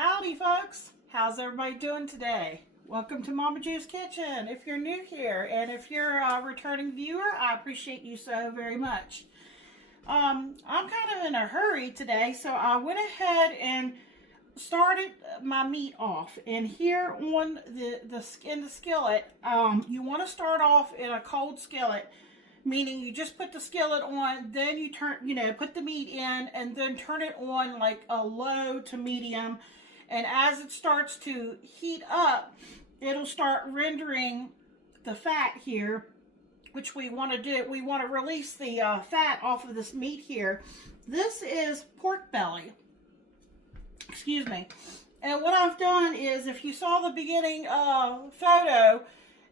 Howdy folks, how's everybody doing today? Welcome to Momma Jo's Kitchen. If you're new here and if you're a returning viewer, I appreciate you so very much. I'm kind of in a hurry today, so I went ahead and started my meat off. And here on the skillet, you want to start off in a cold skillet, meaning you just put the skillet on, then you put the meat in, and then turn it on like a low to medium. And as it starts to heat up, it'll start rendering the fat here, which we want to do. We want to release the fat off of this meat here. This is pork belly. Excuse me. And what I've done is, if you saw the beginning photo,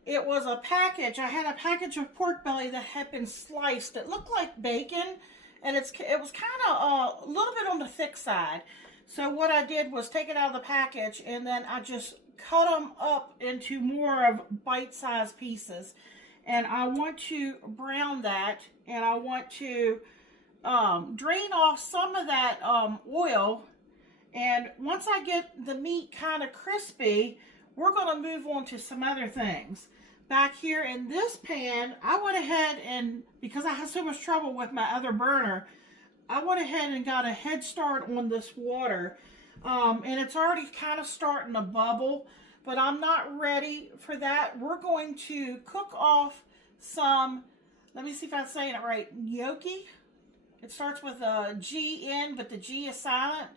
it was a package. I had a package of pork belly that had been sliced. It looked like bacon, and it was kind of a little bit on the thick side. So what I did was take it out of the package, and then I just cut them up into more of bite-sized pieces. And I want to brown that, and I want to drain off some of that oil. And once I get the meat kind of crispy, we're going to move on to some other things. Back here in this pan, I went ahead and, because I had so much trouble with my other burner, I went ahead and got a head start on this water. And it's already kind of starting to bubble, but I'm not ready for that. We're going to cook off some, let me see if I'm saying it right, gnocchi. It starts with a G in, but the G is silent.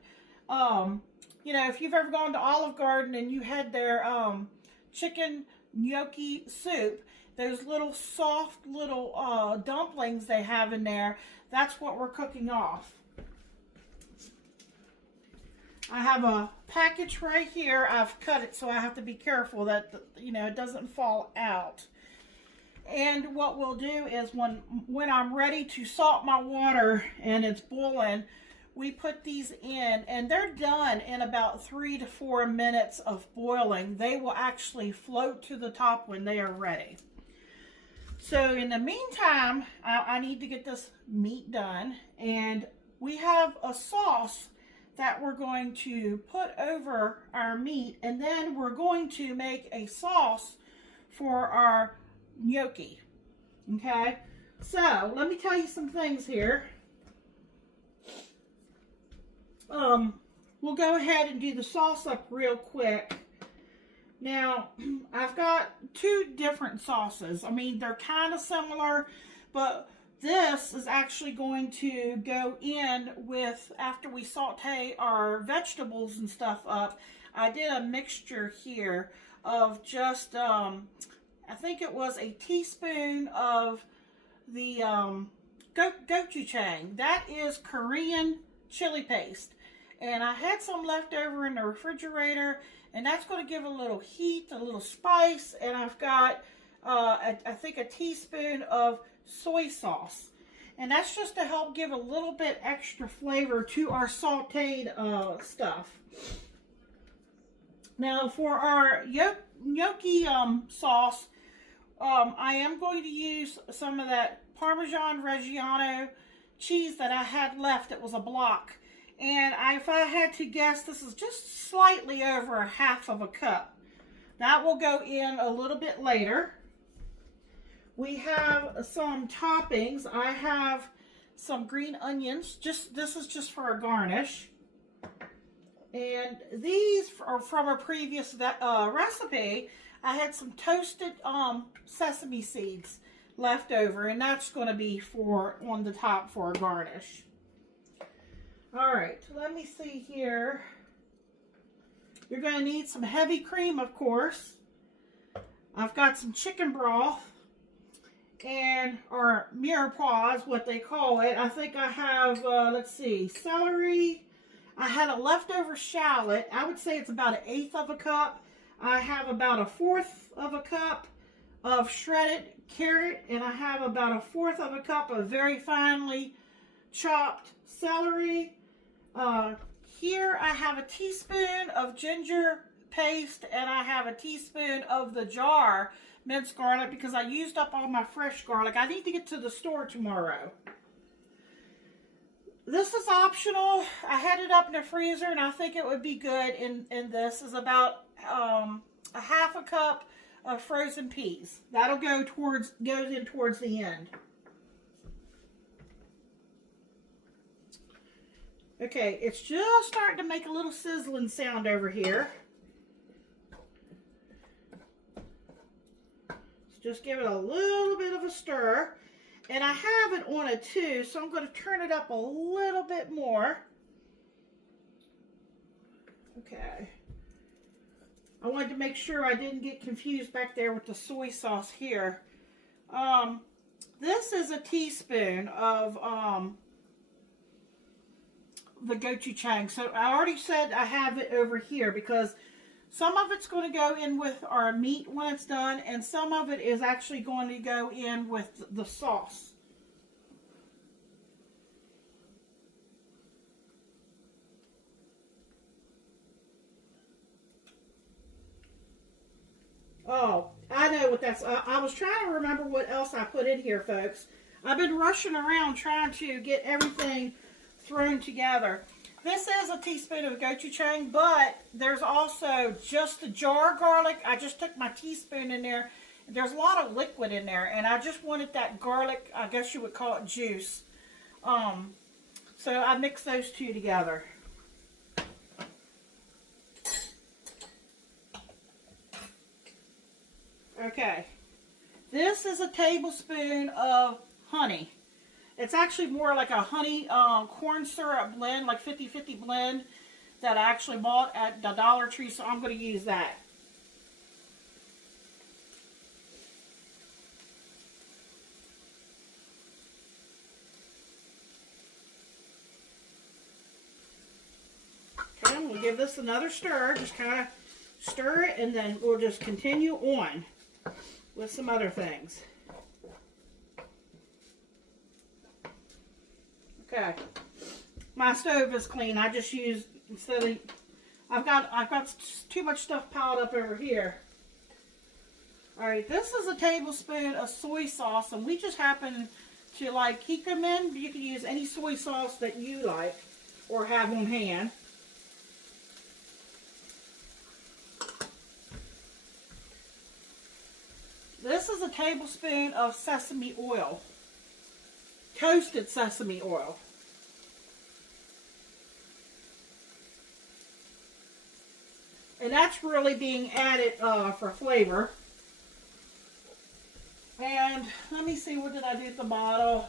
You know, if you've ever gone to Olive Garden and you had their chicken gnocchi soup, those little soft little dumplings they have in there, that's what we're cooking off. I have a package right here. I've cut it, so I have to be careful that, you know, it doesn't fall out. And what we'll do is when I'm ready to salt my water and it's boiling, we put these in, and they're done in about 3 to 4 minutes of boiling. They will actually float to the top when they are ready. So in the meantime, I need to get this meat done, and we have a sauce that we're going to put over our meat, and then we're going to make a sauce for our gnocchi. Okay, so let me tell you some things here. We'll go ahead and do the sauce up real quick. Now, I've got two different sauces. I mean, they're kind of similar, but this is actually going to go in with, after we saute our vegetables and stuff up. I did a mixture here of just, I think it was a teaspoon of the Gochujang. That is Korean chili paste. And I had some left over in the refrigerator, and that's going to give a little heat, a little spice. And I've got, I think, a teaspoon of soy sauce. And that's just to help give a little bit extra flavor to our sauteed stuff. Now, for our gnocchi sauce, I am going to use some of that Parmesan Reggiano cheese that I had left. It was a block. And if I had to guess, this is just slightly over a half of a cup. That will go in a little bit later. We have some toppings. I have some green onions. This is just for a garnish. And these are from a previous recipe. I had some toasted sesame seeds left over, and that's going to be on the top for a garnish. All right, let me see here. You're going to need some heavy cream, of course. I've got some chicken broth, or mirepoix is what they call it. I think I have, let's see, celery. I had a leftover shallot. I would say it's about 1/8 of a cup. I have about 1/4 of a cup of shredded carrot, and I have about 1/4 of a cup of very finely chopped celery. Here I have a teaspoon of ginger paste, and I have a teaspoon of the jar minced garlic because I used up all my fresh garlic. I need to get to the store tomorrow. This is optional. I had it up in the freezer, and I think it would be good in this. Is about a half a cup of frozen peas. That'll goes in towards the end. Okay, it's just starting to make a little sizzling sound over here. So just give it a little bit of a stir. And I have it on a 2, so I'm going to turn it up a little bit more. Okay. I wanted to make sure I didn't get confused back there with the soy sauce here. This is a teaspoon of the gochujang. So I already said I have it over here because some of it's going to go in with our meat when it's done, and some of it is actually going to go in with the sauce. Oh, I know what that's. I was trying to remember what else I put in here, folks. I've been rushing around trying to get everything thrown together. This is a teaspoon of gochujang, but there's also just the jar garlic. I just took my teaspoon in there. There's a lot of liquid in there, and I just wanted that garlic, I guess you would call it juice. So I mixed those two together. Okay, this is a tablespoon of honey. It's actually more like a honey corn syrup blend, like 50-50 blend that I actually bought at the Dollar Tree, so I'm going to use that. Okay, I'm going to give this another stir, just kind of stir it, and then we'll just continue on with some other things. Okay, my stove is clean. I just used, instead of, I've got too much stuff piled up over here. All right, this is a tablespoon of soy sauce, and we just happen to like Kikkoman. You can use any soy sauce that you like or have on hand. This is a tablespoon of sesame oil. Toasted sesame oil. And that's really being added for flavor. And let me see, what did I do at the bottle?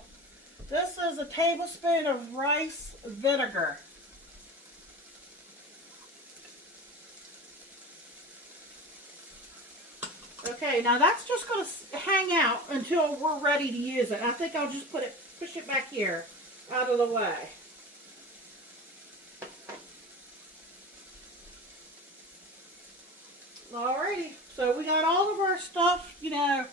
This is a tablespoon of rice vinegar. Okay, now that's just going to hang out until we're ready to use it. I think I'll just push it back here, out of the way. Alrighty, so we got all of our stuff, you know,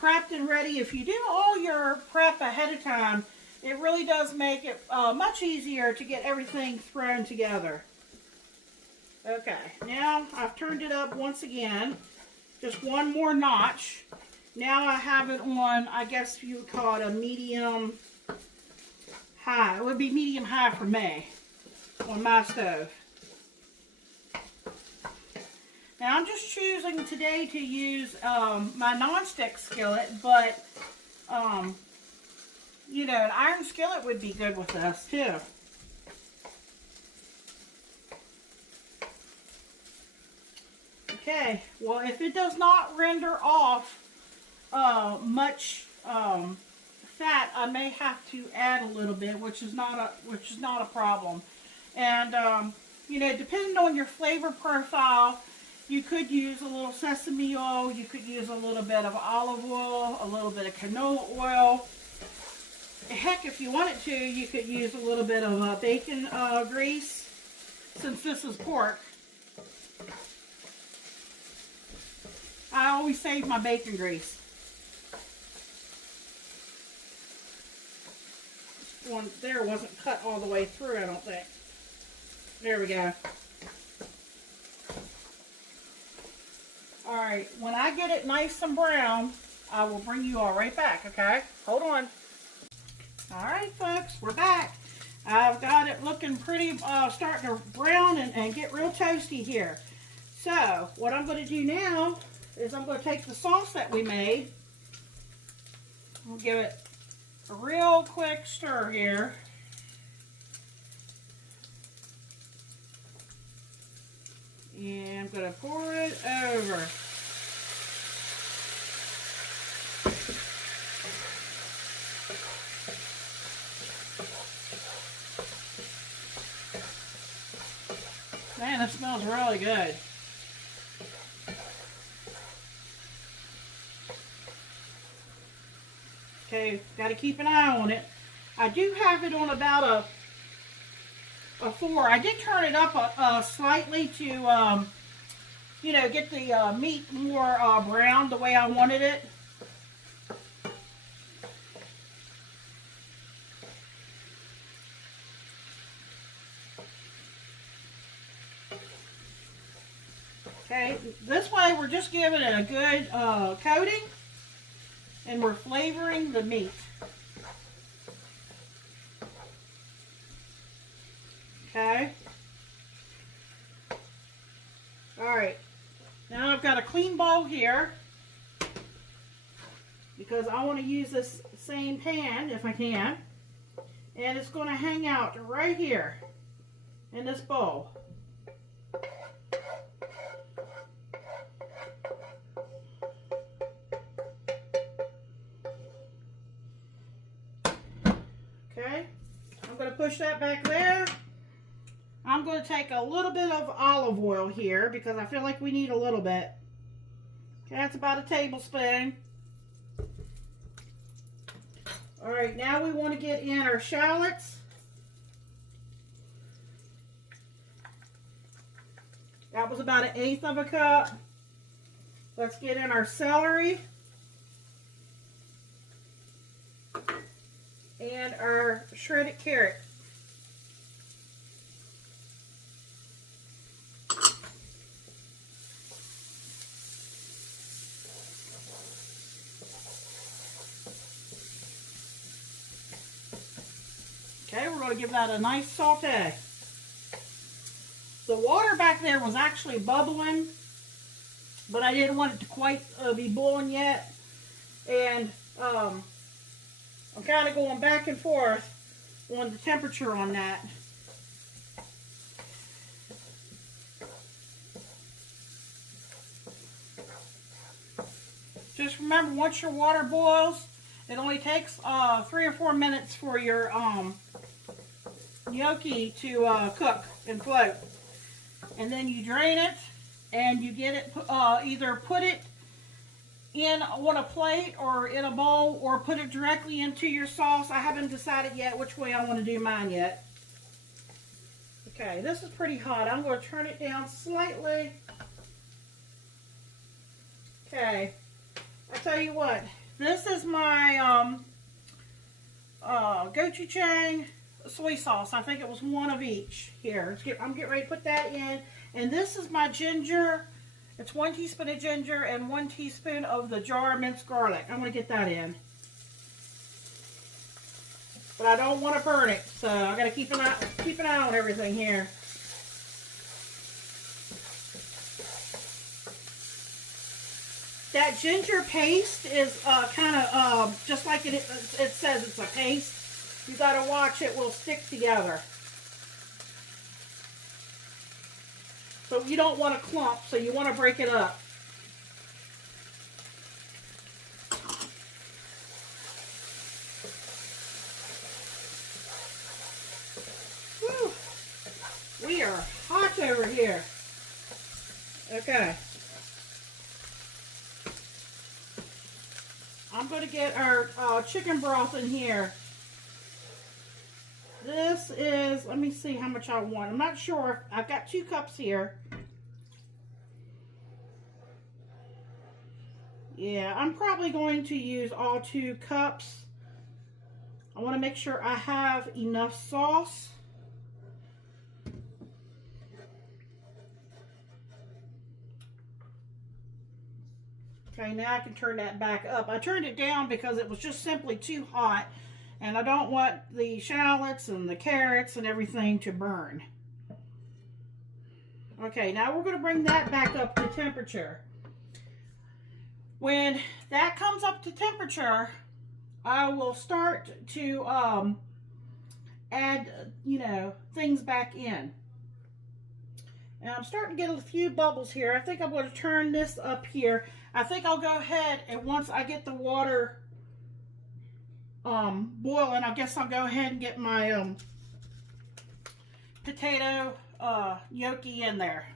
prepped and ready. If you do all your prep ahead of time, it really does make it much easier to get everything thrown together. Okay, now I've turned it up once again. Just one more notch. Now I have it on, I guess you would call it a medium high. It would be medium high for me on my stove. Now I'm just choosing today to use my non-stick skillet, but you know, an iron skillet would be good with this too. Okay, well, if it does not render off much fat, I may have to add a little bit, which is not a problem. And you know, depending on your flavor profile, you could use a little sesame oil, you could use a little bit of olive oil, a little bit of canola oil. Heck, if you wanted to, you could use a little bit of bacon grease, since this is pork. I always save my bacon grease. This one there wasn't cut all the way through, I don't think. There we go. Alright, when I get it nice and brown, I will bring you all right back, okay? Hold on. Alright, folks, we're back. I've got it looking pretty, starting to brown and get real toasty here. So what I'm going to do now is I'm going to take the sauce that we made. I'll give it a real quick stir here. And I'm going to pour it over. Man, it smells really good. Okay, got to keep an eye on it. I do have it on about a 4. I did turn it up slightly to, you know, get the meat more brown the way I wanted it. Okay, this way we're just giving it a good coating, and we're flavoring the meat. Okay. Alright, now I've got a clean bowl here because I want to use this same pan if I can, and it's going to hang out right here in this bowl. Okay, I'm going to push that back there. I'm going to take a little bit of olive oil here because I feel like we need a little bit. Okay, that's about a tablespoon. Alright, now we want to get in our shallots. That was about 1/8 of a cup. Let's get in our celery. And our shredded carrot. Okay, we're going to give that a nice saute. The water back there was actually bubbling, but I didn't want it to quite be boiling yet. And I'm kind of going back and forth on the temperature on that. Just remember, once your water boils, it only takes 3 or 4 minutes for your gnocchi to cook and float. And then you drain it and you get it, either put it in on a plate or in a bowl or put it directly into your sauce. I haven't decided yet which way I want to do mine yet. Okay, this is pretty hot. I'm going to turn it down slightly. Okay, I tell you what, this is my Gochujang soy sauce. I think it was one of each. Here, I'm getting ready to put that in. And this is my ginger. It's 1 teaspoon of ginger and 1 teaspoon of the jar minced garlic. I'm going to get that in. But I don't want to burn it, so I got to keep an eye on everything here. That ginger paste is kind of just like it says, it's a paste. You got to watch it will stick together. So you don't want a clump, so you want to break it up. Whew. We are hot over here. Okay. I'm going to get our chicken broth in here. This is, let me see how much I want. I'm not sure. I've got 2 cups here. Yeah, I'm probably going to use all 2 cups. I want to make sure I have enough sauce. Okay, now I can turn that back up. I turned it down because it was just simply too hot. And I don't want the shallots and the carrots and everything to burn. Okay, now we're going to bring that back up to temperature. When that comes up to temperature, I will start to add, things back in. And I'm starting to get a few bubbles here. I think I'm going to turn this up here. I think I'll go ahead, and once I get the water boiling, I guess I'll go ahead and get my potato gnocchi in there.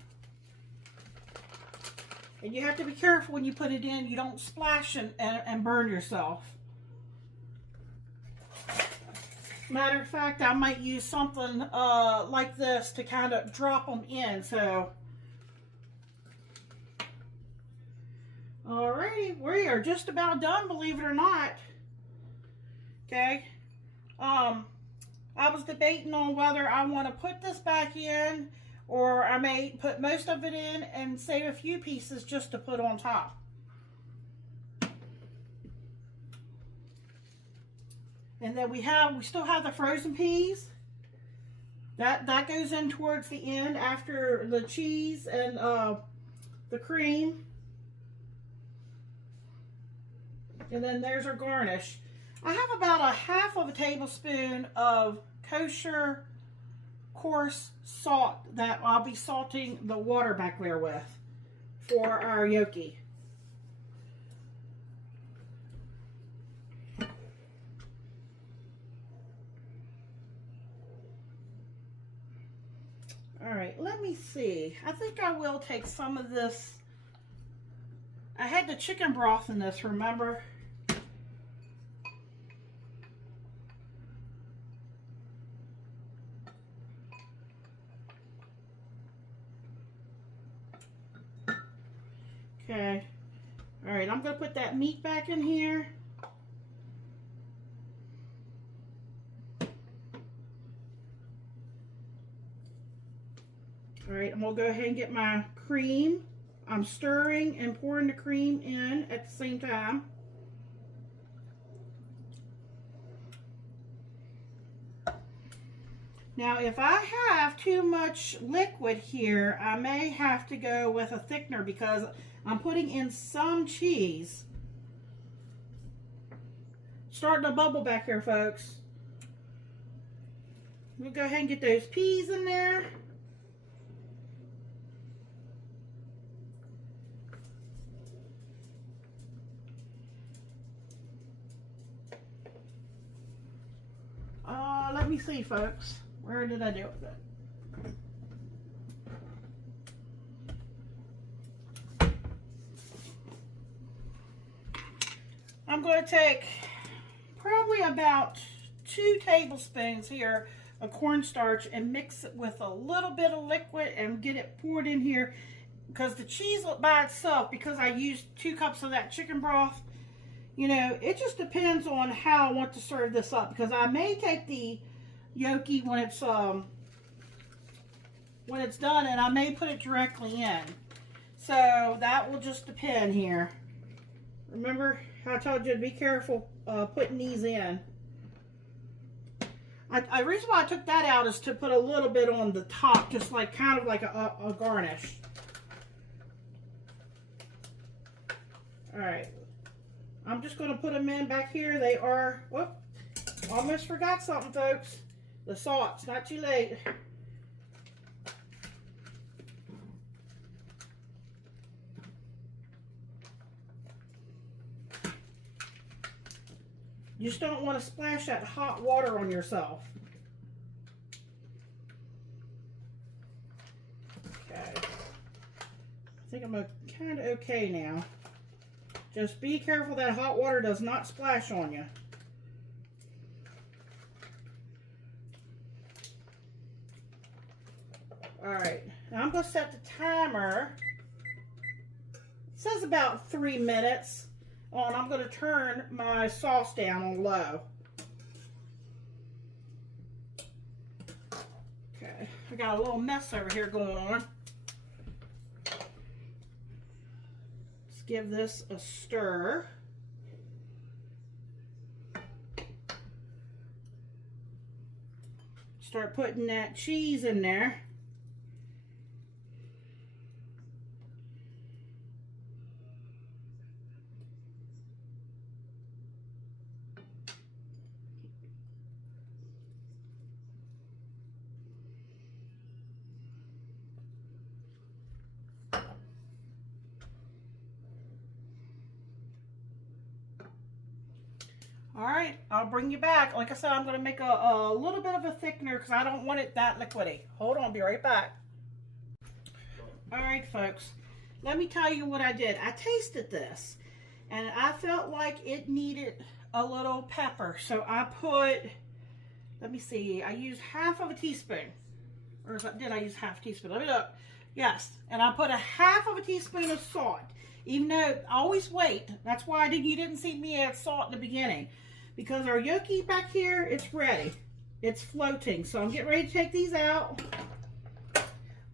And you have to be careful when you put it in. You don't splash and burn yourself. Matter of fact, I might use something like this to kind of drop them in. So, alrighty, we are just about done, believe it or not. Okay. I was debating on whether I want to put this back in, or I may put most of it in and save a few pieces just to put on top. And then we still have the frozen peas. That goes in towards the end after the cheese and the cream. And then there's our garnish. I have about a half of a tablespoon of kosher coarse salt that I'll be salting the water back there with for our gnocchi. All right, let me see. I think I will take some of this. I had the chicken broth in this, remember? Okay. All right, I'm going to put that meat back in here. All right, I'm going to go ahead and get my cream. I'm stirring and pouring the cream in at the same time. Now, if I have too much liquid here, I may have to go with a thickener because I'm putting in some cheese. Starting to bubble back here, folks. We'll go ahead and get those peas in there. Let me see, folks. Where did I do with it? I'm going to take probably about 2 tablespoons here of cornstarch and mix it with a little bit of liquid and get it poured in here, because the cheese by itself, because I used 2 cups of that chicken broth, it just depends on how I want to serve this up, because I may take the gnocchi when it's done, and I may put it directly in. So that will just depend here. Remember how I told you to be careful putting these in. The reason why I took that out is to put a little bit on the top, just like kind of like a garnish. All right. I'm just going to put them in back here. They are, whoop, almost forgot something, folks. The salt, it's not too late. You just don't want to splash that hot water on yourself. Okay. I think I'm kind of okay now. Just be careful that hot water does not splash on you. Alright, now I'm going to set the timer. It says about 3 minutes. And I'm going to turn my sauce down on low. Okay, I got a little mess over here going on. Let's give this a stir. start putting that cheese in there. All right, I'll bring you back. Like I said, I'm going to make a little bit of a thickener because I don't want it that liquidy. Hold on, be right back. All right, folks, let me tell you what I did. I tasted this, and I felt like it needed a little pepper. So I put, let me see, I used half of a teaspoon. Or did I use half a teaspoon? Let me look. Yes, and I put a half of a teaspoon of salt. Even though, always wait. That's why you didn't see me add salt in the beginning. Because our gnocchi back here, it's ready. It's floating. So I'm getting ready to take these out.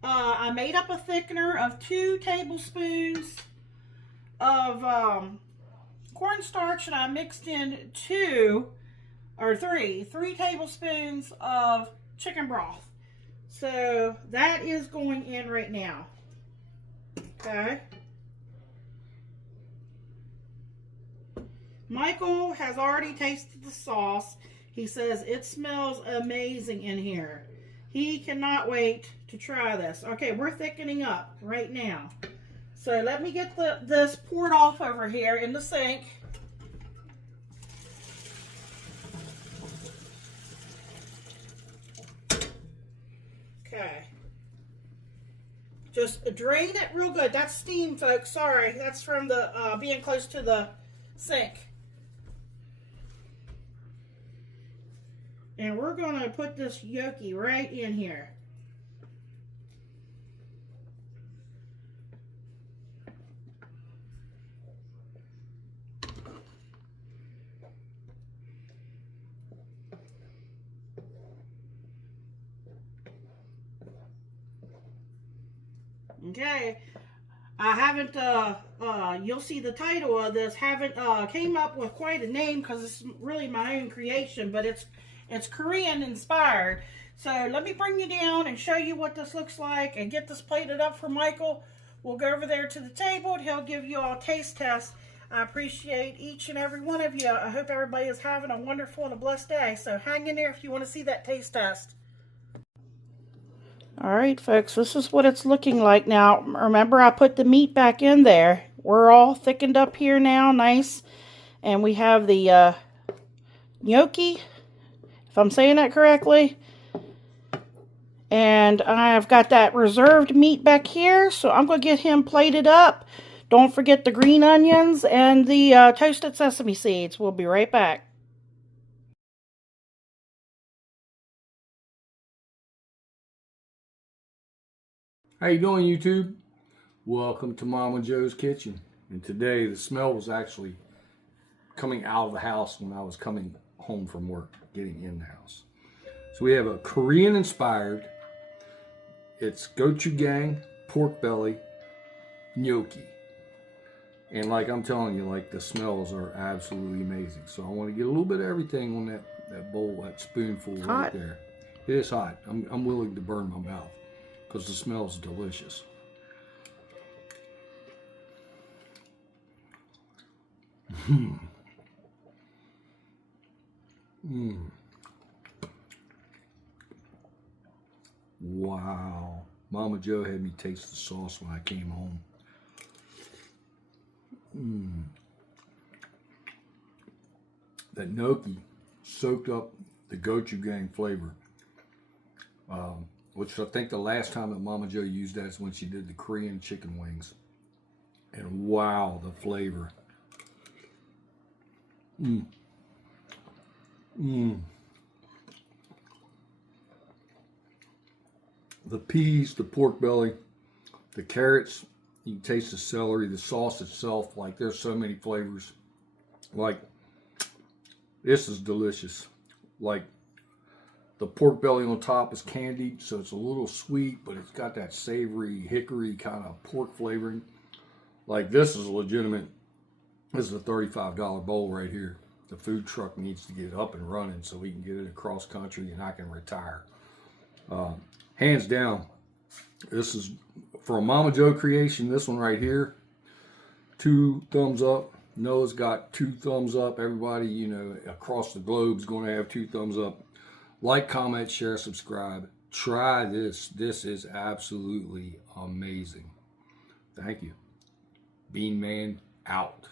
I made up a thickener of 2 tablespoons of cornstarch, and I mixed in 3 tablespoons of chicken broth. So that is going in right now. Okay. Michael has already tasted the sauce. He says it smells amazing in here. He cannot wait to try this. Okay, we're thickening up right now. So let me get this poured off over here in the sink. Okay. Just drain it real good. That's steam, folks. Sorry. That's from the being close to the sink. And we're going to put this gnocchi right in here. Okay. I haven't, you'll see the title of this, haven't came up with quite a name because it's really my own creation, but it's Korean inspired. So let me bring you down and show you what this looks like and get this plated up for Michael. We'll go over there to the table and he'll give you all a taste test. I appreciate each and every one of you. I hope everybody is having a wonderful and a blessed day. So hang in there if you want to see that taste test. All right, folks, this is what it's looking like now. Remember, I put the meat back in there. We're all thickened up here now, nice. And we have the gnocchi, if I'm saying that correctly. And I've got that reserved meat back here, so I'm going to get him plated up. Don't forget the green onions and the toasted sesame seeds. We'll be right back. How you doing, YouTube? Welcome to Momma Jo's Kitchen. And today the smell was actually coming out of the house when I was coming home from work, getting in the house. So we have a Korean inspired, it's gochujang, pork belly, gnocchi. And like I'm telling you, like the smells are absolutely amazing. So I want to get a little bit of everything on that bowl, that spoonful right there. It is hot. I'm willing to burn my mouth because the smell is delicious. Wow. Momma Jo had me taste the sauce when I came home. That gnocchi soaked up the gochujang flavor. Which I think the last time that Momma Jo used that is when she did the Korean chicken wings. And wow, the flavor. The peas, the pork belly, the carrots, you can taste the celery, the sauce itself, like there's so many flavors. Like, this is delicious. Like, the pork belly on top is candied, so it's a little sweet, but it's got that savory, hickory kind of pork flavoring. Like, this is legitimate. This is a $35 bowl right here. The food truck needs to get up and running so we can get it across country and I can retire. Hands down, this is for a Momma Jo creation. This one right here, 2 thumbs up. Noah's got 2 thumbs up. Everybody, you know, across the globe is going to have 2 thumbs up. Like, comment, share, subscribe. Try this. This is absolutely amazing. Thank you. Bean Man out.